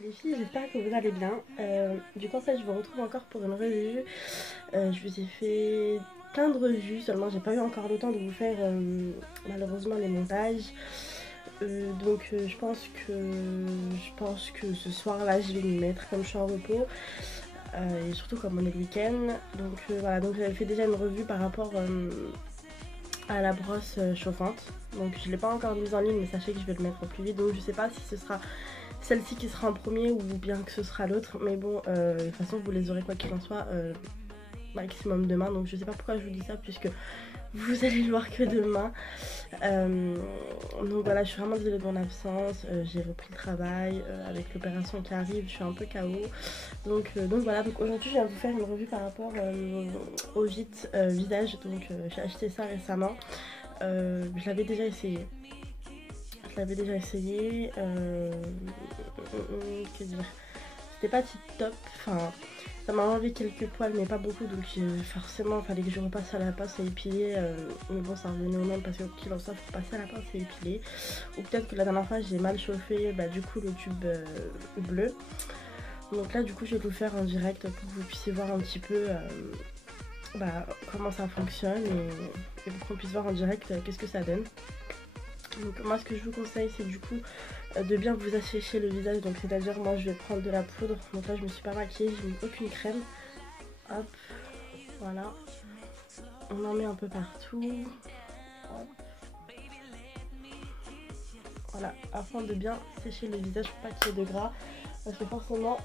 Les filles, j'espère que vous allez bien. Du coup, en fait, je vous retrouve encore pour une revue. Je vous ai fait plein de revues, seulement j'ai pas eu encore le temps de vous faire malheureusement les montages. Je pense que ce soir-là, je vais m'y mettre comme je suis en repos. Et surtout comme on est le week-end. Voilà, donc j'avais fait déjà une revue par rapport à la brosse chauffante. Donc je l'ai pas encore mise en ligne, mais sachez que je vais le mettre au plus vite. Donc je sais pas si ce sera celle-ci qui sera en premier ou bien que ce sera l'autre, mais bon, de toute façon vous les aurez quoi qu'il en soit maximum demain, donc je sais pas pourquoi je vous dis ça puisque vous allez le voir que demain. Donc voilà, je suis vraiment désolée de mon absence, j'ai repris le travail avec l'opération qui arrive, je suis un peu KO. Donc voilà, donc aujourd'hui je viens vous faire une revue par rapport au visage, donc j'ai acheté ça récemment, je l'avais déjà essayé. Que dire, c'était pas tip top, enfin ça m'a enlevé quelques poils mais pas beaucoup, donc forcément il fallait que je repasse à la pince à épiler, mais bon ça revenait au même parce que qu'il en soit faut passer à la pince à épiler, ou peut-être que la dernière fois j'ai mal chauffé du coup le tube bleu. Donc là du coup je vais vous faire en direct pour que vous puissiez voir un petit peu comment ça fonctionne et pour qu'on puisse voir en direct qu'est-ce que ça donne. Donc moi ce que je vous conseille c'est du coup de bien vous assécher le visage, donc c'est à dire moi je vais prendre de la poudre, donc là je me suis pas maquillée, j'ai mis aucune crème, hop, voilà, on en met un peu partout, hop. Voilà, afin de bien sécher le visage pour pas qu'il y ait de gras, parce que forcément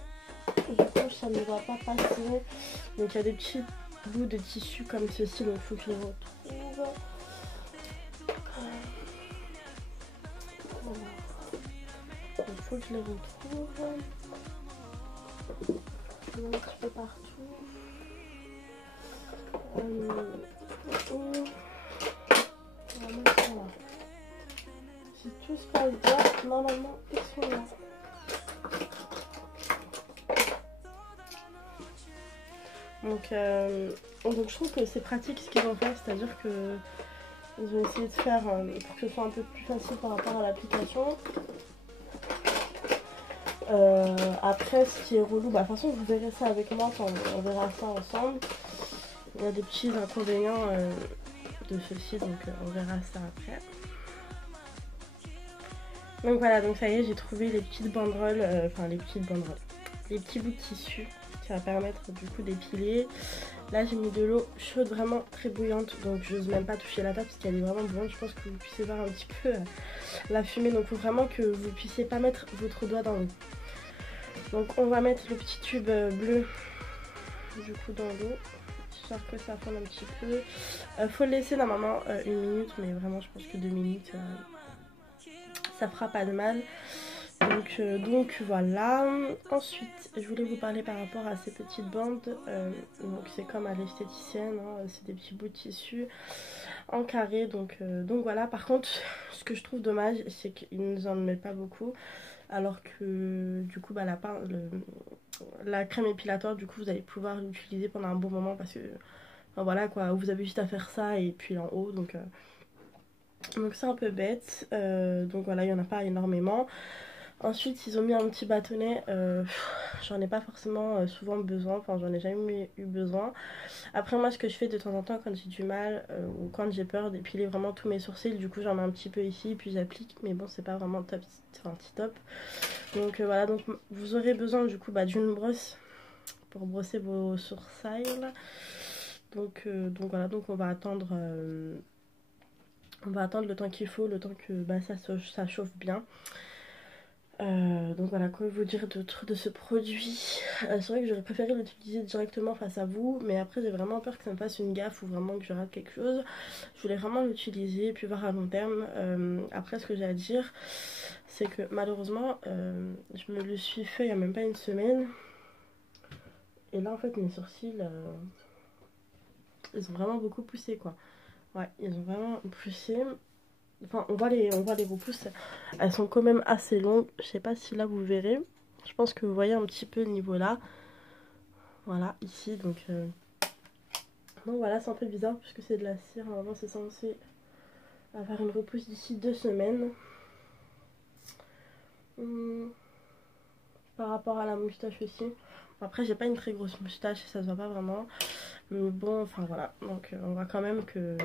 du coup ça ne va pas passer, donc il y a des petits bouts de tissu comme ceci, donc il faut que je les retrouve. Il faut que je les retrouve. Je mets un petit peu partout. Voilà. Si tout se passe bien, normalement ils sont là. Donc je trouve que c'est pratique ce qu'ils ont fait, c'est-à-dire que ils ont essayé de faire pour que ce soit un peu plus facile par rapport à l'application. Après ce qui est relou, de toute façon vous verrez ça avec moi quand on verra ça ensemble. Il y a des petits inconvénients de ceci, donc on verra ça après. Donc voilà, donc ça y est, j'ai trouvé les petites banderoles, les petits bouts de tissu qui va permettre du coup d'épiler. Là j'ai mis de l'eau chaude vraiment très bouillante, donc je n'ose même pas toucher la table parce qu'elle est vraiment bouillante. Je pense que vous puissiez voir un petit peu la fumée, donc il faut vraiment que vous puissiez pas mettre votre doigt dans l'eau. Donc on va mettre le petit tube bleu du coup dans l'eau, histoire que ça fonde un petit peu. Faut le laisser normalement 1 minute, mais vraiment je pense que 2 minutes ça fera pas de mal. Donc voilà. Ensuite je voulais vous parler par rapport à ces petites bandes, donc c'est comme à l'esthéticienne, hein, c'est des petits bouts de tissu en carré, donc voilà. Par contre ce que je trouve dommage c'est qu'ils nous en mettent pas beaucoup, alors que du coup la crème épilatoire du coup vous allez pouvoir l'utiliser pendant un bon moment, parce que enfin, voilà quoi, vous avez juste à faire ça et puis en haut, donc c'est un peu bête, donc voilà, il n'y en a pas énormément. Ensuite ils ont mis un petit bâtonnet, j'en ai pas forcément souvent besoin, enfin j'en ai jamais eu besoin. Après moi ce que je fais de temps en temps quand j'ai du mal ou quand j'ai peur d'épiler vraiment tous mes sourcils, du coup j'en mets un petit peu ici puis j'applique, mais bon c'est pas vraiment top, enfin top. Donc voilà, donc vous aurez besoin du coup d'une brosse pour brosser vos sourcils. Donc voilà, donc on va attendre le temps qu'il faut, le temps que ça chauffe bien. Donc voilà, quoi vous dire d'autre de ce produit. C'est vrai que j'aurais préféré l'utiliser directement face à vous, mais après j'ai vraiment peur que ça me fasse une gaffe ou vraiment que je rate quelque chose. Je voulais vraiment l'utiliser puis voir à long terme. Après ce que j'ai à dire c'est que malheureusement je me le suis fait il n'y a même pas une semaine, et là en fait mes sourcils ils ont vraiment beaucoup poussé quoi. Ouais, ils ont vraiment poussé. Enfin, on voit les repousses, elles sont quand même assez longues. Je sais pas si là vous verrez. Je pense que vous voyez un petit peu le niveau là. Voilà, ici. Donc voilà, c'est un peu bizarre puisque c'est de la cire. Normalement, c'est censé avoir une repousse d'ici 2 semaines. par rapport à la moustache aussi. Après j'ai pas une très grosse moustache, ça se voit pas vraiment. Mais bon, enfin voilà. Donc on voit quand même que...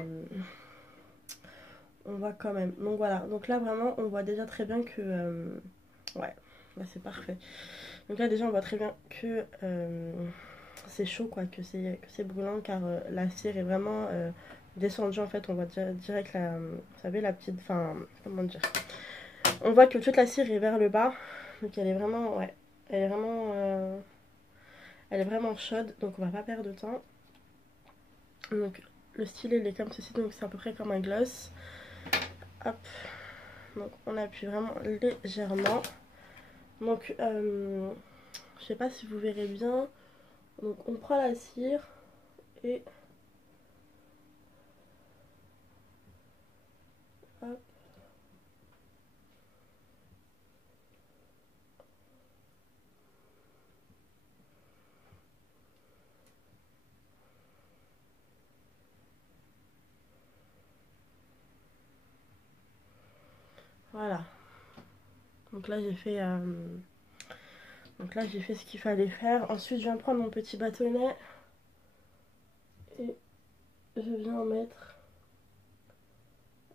On voit quand même. Donc voilà. Donc là vraiment on voit déjà très bien que... Ouais, là c'est parfait. Donc là déjà on voit très bien que c'est chaud quoi, que c'est brûlant car la cire est vraiment descendue en fait. On voit direct la... Vous savez la petite... Enfin, comment dire, on voit que toute la cire est vers le bas. Donc elle est vraiment... Ouais. Elle est vraiment chaude. Donc on va pas perdre de temps. Donc le stylet il est comme ceci. Donc c'est à peu près comme un gloss. Hop. Donc on appuie vraiment légèrement. Donc je sais pas si vous verrez bien. Donc on prend la cire et hop. Voilà. Donc là j'ai fait ce qu'il fallait faire. Ensuite je viens prendre mon petit bâtonnet et je viens en mettre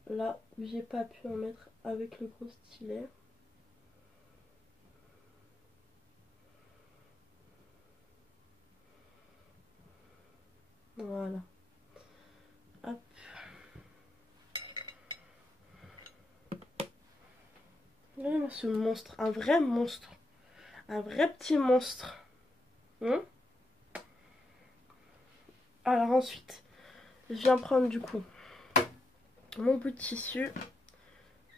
là où j'ai pas pu en mettre avec le gros stylet. Voilà. Hop. Regardez-moi ce monstre, un vrai monstre. Un vrai petit monstre. Alors ensuite, je viens prendre du coup mon bout de tissu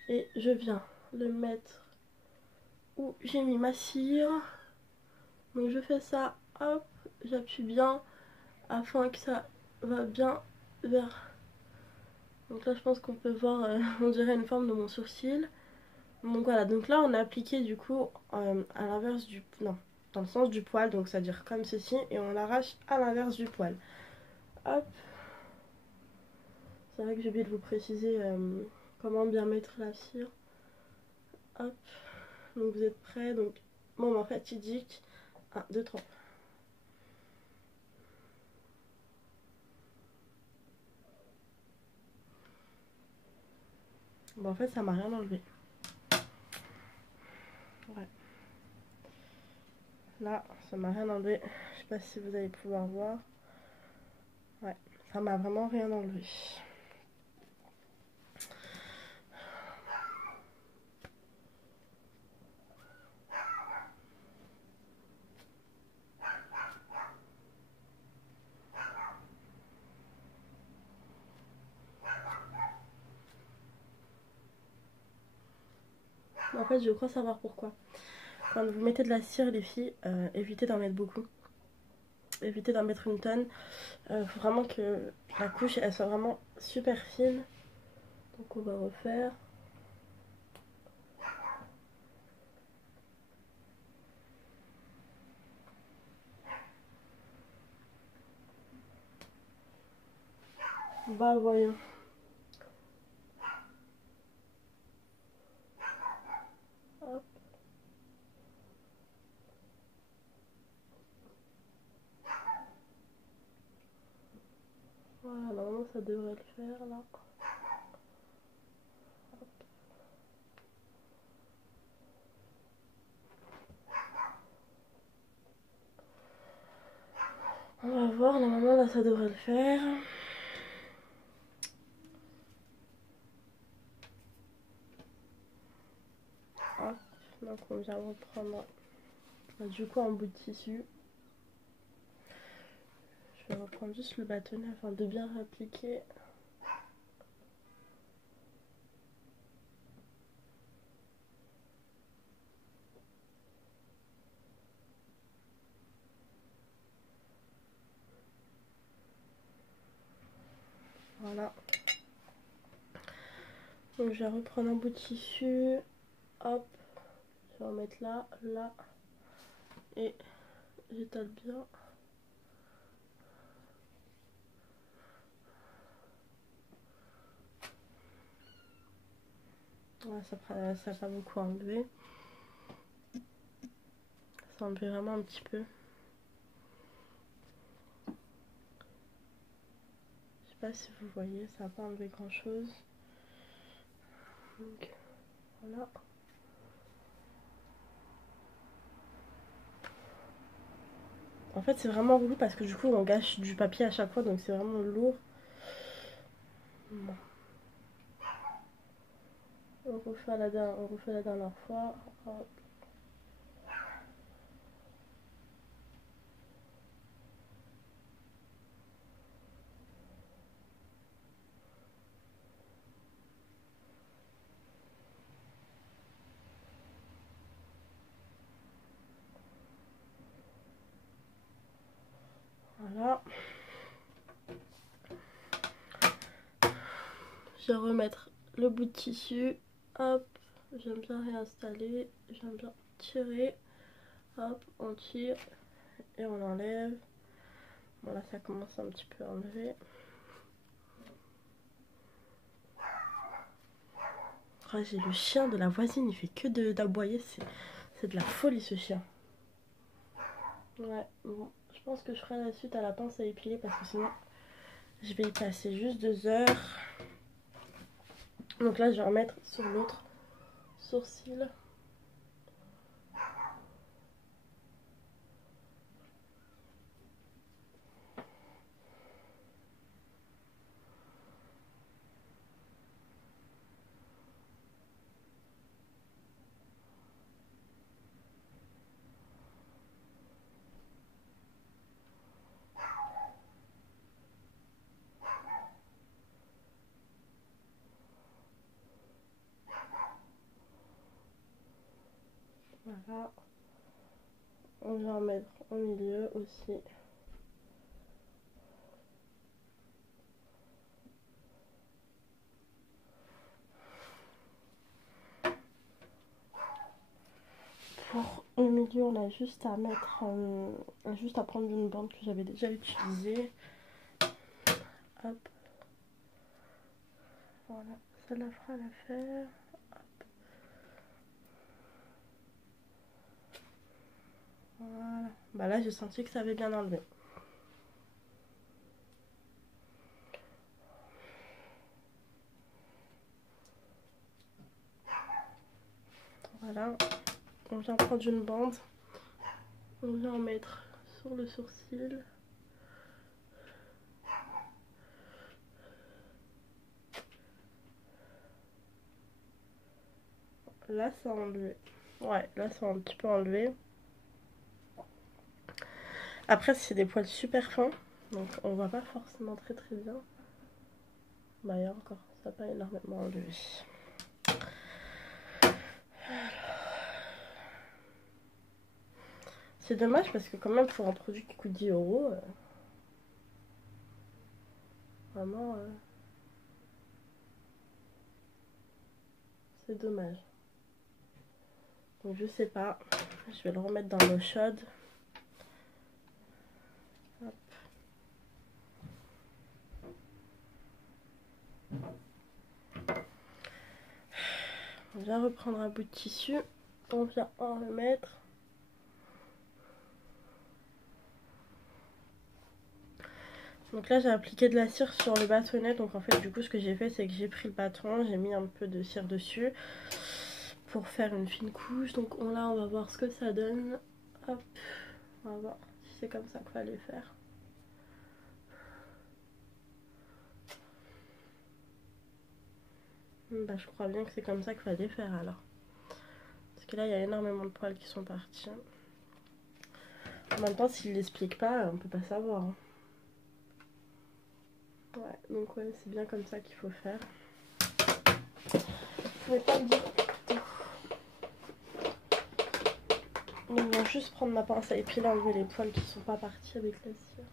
et je viens le mettre où j'ai mis ma cire. Donc je fais ça, hop, j'appuie bien afin que ça va bien vers... Donc là je pense qu'on peut voir, on dirait une forme de mon sourcil. Donc voilà, donc là on a appliqué du coup à l'inverse du... Non, dans le sens du poil, donc c'est-à-dire comme ceci, et on l'arrache à l'inverse du poil. Hop. C'est vrai que j'ai oublié de vous préciser comment bien mettre la cire. Hop. Donc vous êtes prêts, donc moment fatidique. 1, 2, 3. Bon en fait ça m'a rien enlevé. Ouais. Là, ça m'a rien enlevé. Je sais pas si vous allez pouvoir voir. Ouais, ça m'a vraiment rien enlevé. En fait, je crois savoir pourquoi. Quand vous mettez de la cire, les filles, évitez d'en mettre beaucoup. Évitez d'en mettre une tonne. Faut vraiment que la couche, elle soit vraiment super fine. Donc on va refaire. Bah voyons. Hop. Voilà, normalement ça devrait le faire là. Hop. On va voir, normalement là ça devrait le faire. Hop. Donc on vient reprendre du coup un bout de tissu. Je vais reprendre juste le bâtonnet afin de bien appliquer. Voilà. Donc je vais reprendre un bout de tissu. Hop. Je vais en mettre là, là. Et j'étale bien. Ouais, ça n'a pas beaucoup enlevé. Ça enlevait vraiment un petit peu. Je sais pas si vous voyez, ça n'a pas enlevé grand chose. Donc voilà. En fait c'est vraiment relou parce que du coup on gâche du papier à chaque fois, donc c'est vraiment lourd. Bon. On refait la dernière fois. Hop. Voilà. Je vais remettre le bout de tissu. Hop. J'aime bien réinstaller. J'aime bien tirer. Hop, on tire et on enlève. Bon là ça commence un petit peu à enlever. Oh, j'ai le chien de la voisine, il fait que d'aboyer. C'est de la folie ce chien. Ouais, bon. Je pense que je ferai la suite à la pince à épiler parce que sinon je vais y passer juste 2 heures. Donc là je vais remettre sur l'autre sourcil. Voilà. On va en mettre au milieu aussi. Pour au milieu, on a juste à mettre, juste à prendre une bande que j'avais déjà utilisée. Hop. Voilà, ça la fera l'affaire. Voilà. Bah là, j'ai senti que ça avait bien enlevé. Voilà. On vient prendre une bande. On vient en mettre sur le sourcil. Là, ça a enlevé. Ouais, là, ça a un petit peu enlevé. Après, c'est des poils super fins. Donc, on voit pas forcément très très bien. Bah, il y a encore, ça n'a pas énormément enlevé. C'est dommage parce que quand même pour un produit qui coûte 10 euros, vraiment, c'est dommage. Donc je sais pas, je vais le remettre dans l'eau chaude. Hop. On vient reprendre un bout de tissu, on vient en remettre. Donc là j'ai appliqué de la cire sur le bâtonnet, donc en fait du coup ce que j'ai fait c'est que j'ai pris le bâton, j'ai mis un peu de cire dessus pour faire une fine couche. Donc là on va voir ce que ça donne. Hop, on va voir si c'est comme ça qu'il fallait faire. Bah je crois bien que c'est comme ça qu'il fallait faire alors. Parce que là il y a énormément de poils qui sont partis. En même temps s'il l'explique pas, on peut pas savoir. Hein. Ouais, donc ouais, c'est bien comme ça qu'il faut faire. Je vais pas le dire. Je vais juste prendre ma pince à épiler, enlever les poils qui sont pas partis avec la cire.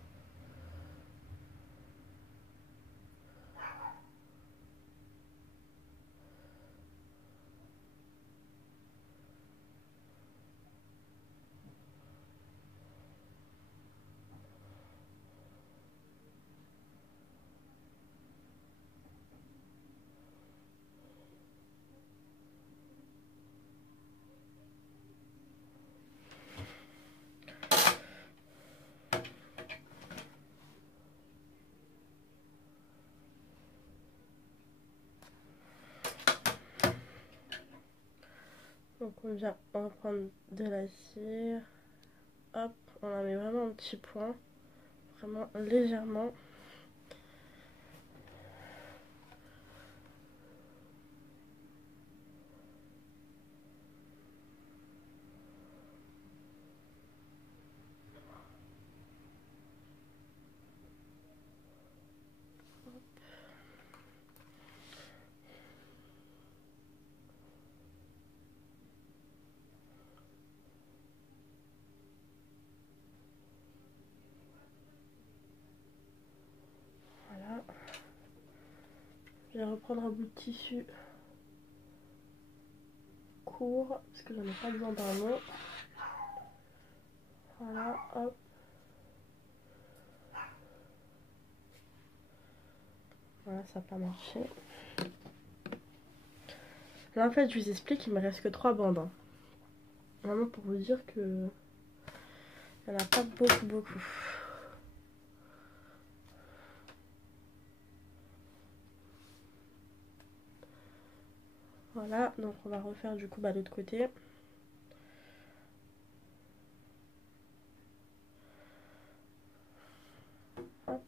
on vient reprendre de la cire. Hop, on la met vraiment en petits points. Vraiment légèrement. Voilà. Je vais reprendre un bout de tissu court parce que j'en ai pas besoin d'un long. Voilà, hop. Voilà, ça n'a pas marché. Là en fait je vous explique, il me reste que 3 bandes. Hein. Vraiment pour vous dire que il n'y en a pas beaucoup. Voilà, donc on va refaire du coup l'autre côté. Hop.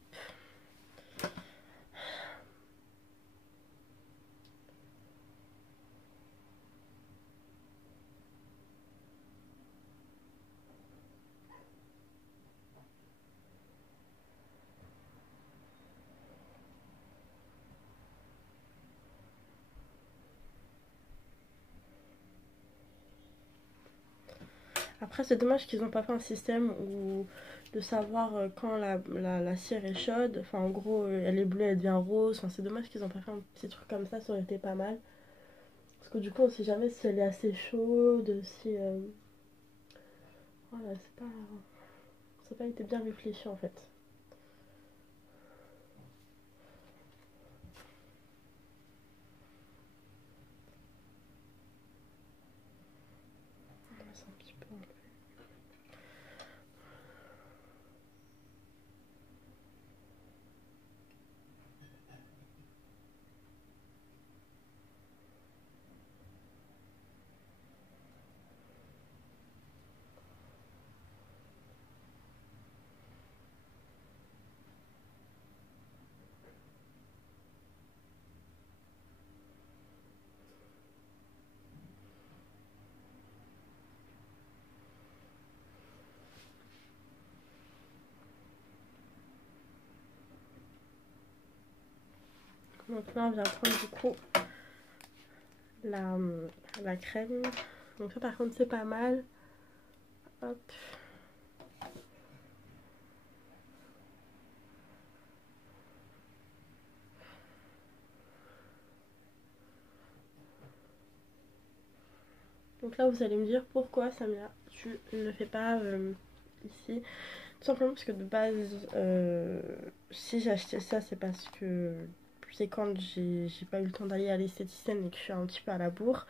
Après c'est dommage qu'ils n'ont pas fait un système où de savoir quand la cire est chaude. Enfin en gros elle est bleue, elle devient rose. Enfin, c'est dommage qu'ils n'ont pas fait un petit truc comme ça aurait été pas mal. Parce que du coup on sait jamais si elle est assez chaude, si... Voilà, ça n'a pas été bien réfléchi en fait. On va laisser un petit peu enlever. Donc là on vient prendre du coup la crème. Donc ça par contre c'est pas mal. Hop. Donc là vous allez me dire pourquoi Samia tu ne le fais pas ici. Tout simplement parce que de base si j'ai acheté ça c'est parce que c'est quand j'ai pas eu le temps d'aller à l'esthéticienne et que je suis un petit peu à la bourre.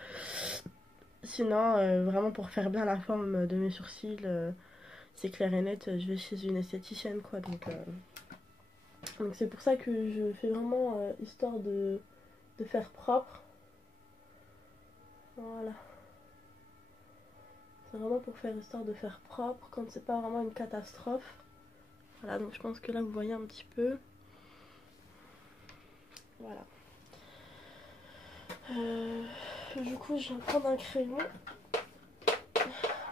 Sinon vraiment pour faire bien la forme de mes sourcils c'est clair et net, je vais chez une esthéticienne quoi. Donc c'est pour ça que je fais vraiment histoire de faire propre. Voilà. C'est vraiment pour faire histoire de faire propre quand c'est pas vraiment une catastrophe. Voilà, donc je pense que là vous voyez un petit peu. Voilà. Du coup je vais prendre un crayon.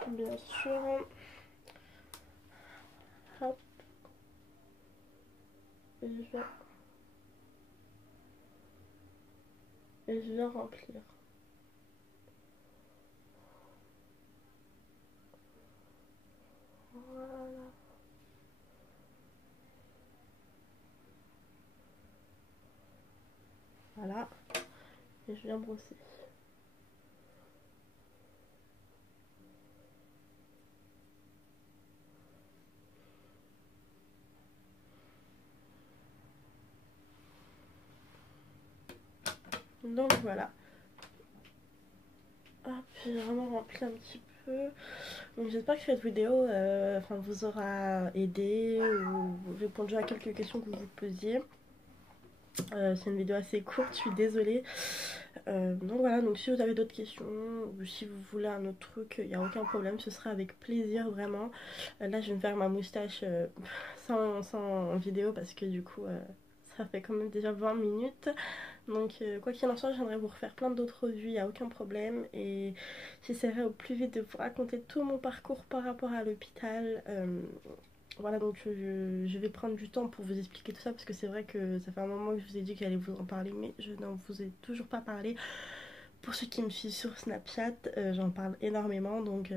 Bien sûr. Hop. Et je vais remplir. Voilà. Voilà. Et je viens brosser. Donc voilà. Hop, j'ai vraiment rempli un petit peu. Donc j'espère que cette vidéo vous aura aidé ou répondu à quelques questions que vous vous posiez. C'est une vidéo assez courte, je suis désolée. Donc voilà, donc si vous avez d'autres questions ou si vous voulez un autre truc, il n'y a aucun problème, ce sera avec plaisir vraiment. Là je vais me faire ma moustache sans vidéo parce que du coup ça fait quand même déjà 20 minutes. Donc quoi qu'il en soit, j'aimerais vous refaire plein d'autres vues, il n'y a aucun problème. Et j'essaierai au plus vite de vous raconter tout mon parcours par rapport à l'hôpital. Voilà, donc je vais prendre du temps pour vous expliquer tout ça parce que c'est vrai que ça fait un moment que je vous ai dit que j'allais vous en parler, mais je n'en vous ai toujours pas parlé. Pour ceux qui me suivent sur Snapchat, j'en parle énormément, donc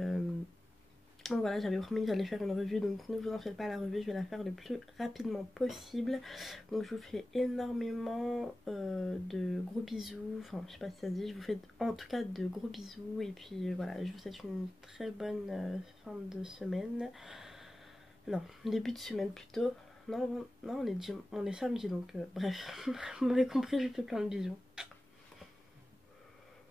voilà, j'avais promis que j'allais faire une revue, donc ne vous en faites pas, la revue je vais la faire le plus rapidement possible. Donc je vous fais énormément de gros bisous, enfin je sais pas si ça se dit, je vous fais en tout cas de gros bisous et puis voilà, je vous souhaite une très bonne fin de semaine. Non, début de semaine plutôt. Non, non, on est samedi donc bref, vous m'avez compris, je vous fais plein de bisous.